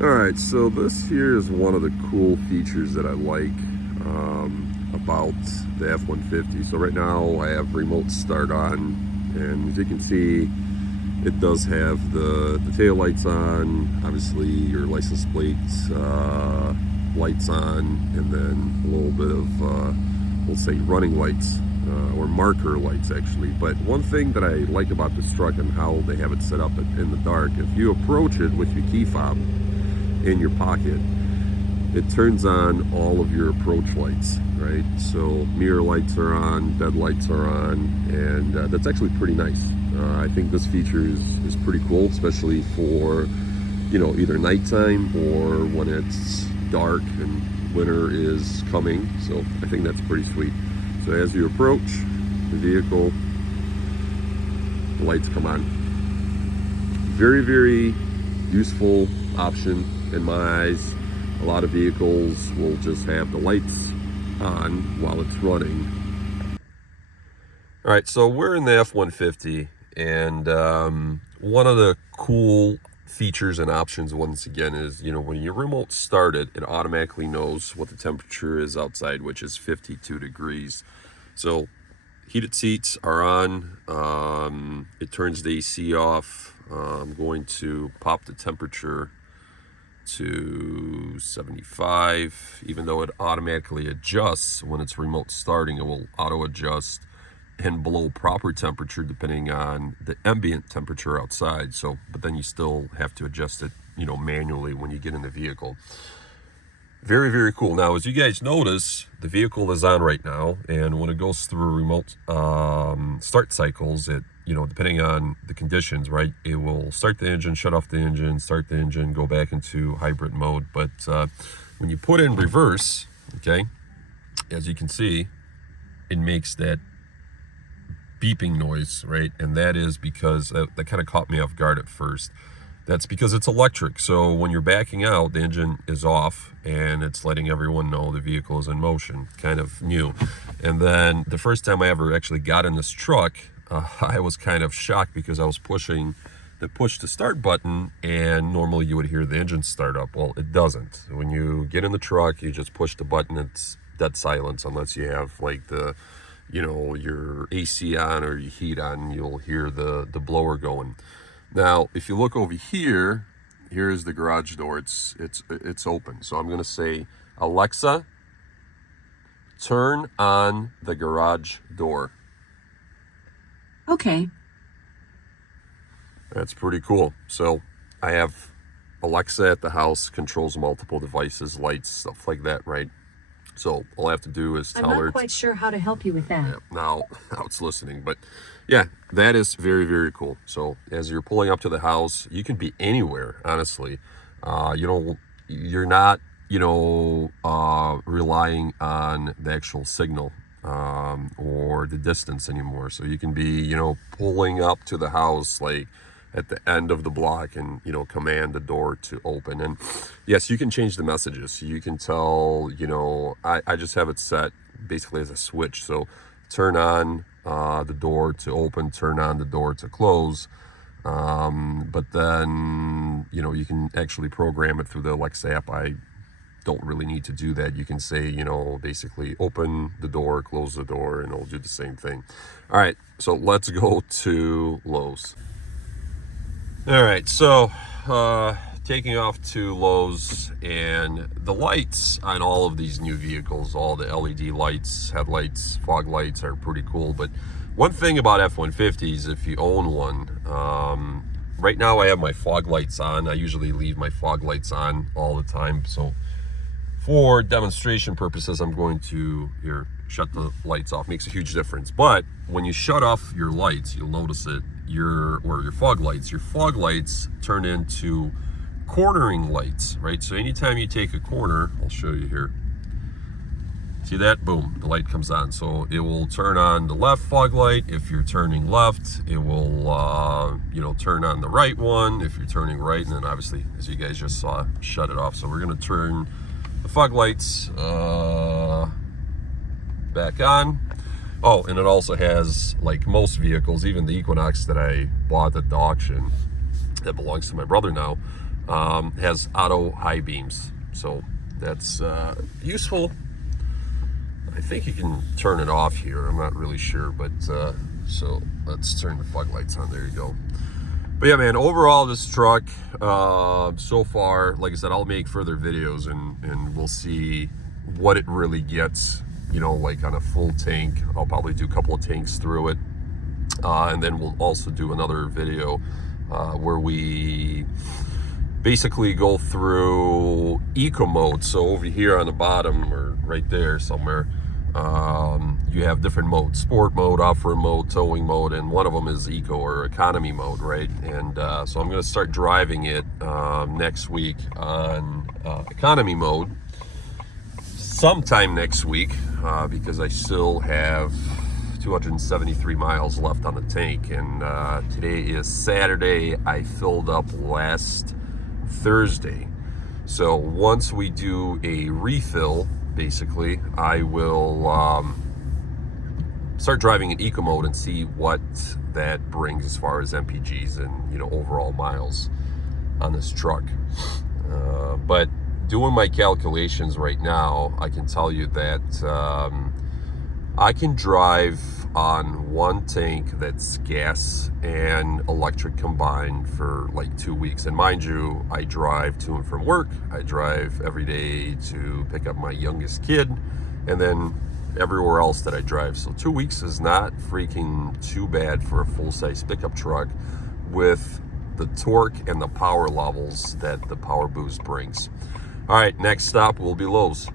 Alright, so this here is one of the cool features that I like about the F-150. So right now I have remote start on, and as you can see, it does have the tail lights on, obviously your license plate lights on, and then a little bit of, we'll say running lights, or marker lights actually. But one thing that I like about this truck and how they have it set up in the dark, if you approach it with your key fob in your pocket, it turns on all of your approach lights, right? So mirror lights are on, bed lights are on, and that's actually pretty nice. I think this feature is pretty cool, especially for, you know, either nighttime or when it's dark and winter is coming. So I think that's pretty sweet. So as you approach the vehicle, the lights come on. Very, very useful option in my eyes. A lot of vehicles will just have the lights on while it's running. All right, so we're in the F-150, and one of the cool features and options once again is, you know, when you remote start it, it automatically knows what the temperature is outside, which is 52 degrees. So heated seats are on. It turns the AC off. I'm going to pop the temperature to 75. Even though it automatically adjusts when it's remote starting, it will auto adjust and below proper temperature depending on the ambient temperature outside. So, but then you still have to adjust it, you know, manually when you get in the vehicle. Very, very cool. Now, as you guys notice, the vehicle is on right now, and when it goes through remote start cycles, it, you know, depending on the conditions, right, it will start the engine, shut off the engine, start the engine, go back into hybrid mode. But when you put in reverse, okay, as you can see, it makes that beeping noise, right? And that is because that kind of caught me off guard at first. That's because it's electric. So when you're backing out, the engine is off and it's letting everyone know the vehicle is in motion. Kind of new. And then the first time I ever actually got in this truck, I was kind of shocked because I was pushing the push to start button, and normally you would hear the engine start up. Well, it doesn't. When you get in the truck, you just push the button. It's dead silence unless you have like the, you know, your AC on or your heat on. You'll hear the blower going. Now, if you look over here, here is the garage door. It's open. So I'm going to say, Alexa, turn on the garage door. Okay. That's pretty cool. So I have Alexa at the house, controls multiple devices, lights, stuff like that, right? So all I have to do is tell her. I'm not quite sure how to help you with that. Yeah, now it's listening, but yeah, that is very, very cool. So as you're pulling up to the house, you can be anywhere, honestly. You're not, relying on the actual signal or the distance anymore. So you can be, pulling up to the house like at the end of the block and, command the door to open. And yes, you can change the messages. You can tell, I just have it set basically as a switch. So turn on the door to open, turn on the door to close. But then, you can actually program it through the Alexa app. I don't really need to do that. You can say, basically open the door, close the door, and it'll do the same thing. All right, so let's go to Lowe's. All right, so taking off to Lowe's, and the lights on all of these new vehicles, all the LED lights, headlights, fog lights are pretty cool. But one thing about F-150s, if you own one, right now I have my fog lights on. I usually leave my fog lights on all the time. So for demonstration purposes, I'm going to here shut the lights off. Makes a huge difference. But when you shut off your lights, you'll notice it. Your fog lights turn into cornering lights, right? So anytime you take a corner, I'll show you here. See that? Boom, the light comes on. So it will turn on the left fog light. If you're turning left, it will, turn on the right one. If you're turning right, and then obviously, as you guys just saw, shut it off. So we're gonna turn the fog lights back on. Oh, and it also has, like most vehicles, even the Equinox that I bought at the auction, that belongs to my brother now, has auto high beams, so that's useful. I think you can turn it off here. I'm not really sure, but so let's turn the fog lights on. There you go. But yeah, man, overall this truck so far, like I said, I'll make further videos and we'll see what it really gets, you know, like on a full tank. I'll probably do a couple of tanks through it, and then we'll also do another video where we basically go through eco mode. So over here on the bottom, or right there somewhere, you have different modes: sport mode, off-road mode, towing mode, and one of them is eco or economy mode, right? And so I'm going to start driving it next week on economy mode sometime next week, because I still have 273 miles left on the tank, and today is Saturday. I filled up last Thursday, so once we do a refill, basically I will start driving in eco mode and see what that brings as far as MPGs and, you know, overall miles on this truck. But doing my calculations right now, I can tell you that I can drive on one tank that's gas and electric combined for like 2 weeks. And mind you, I drive to and from work. I drive every day to pick up my youngest kid, and then everywhere else that I drive. So 2 weeks is not freaking too bad for a full-size pickup truck with the torque and the power levels that the Power Boost brings. All right, next stop will be Lowe's.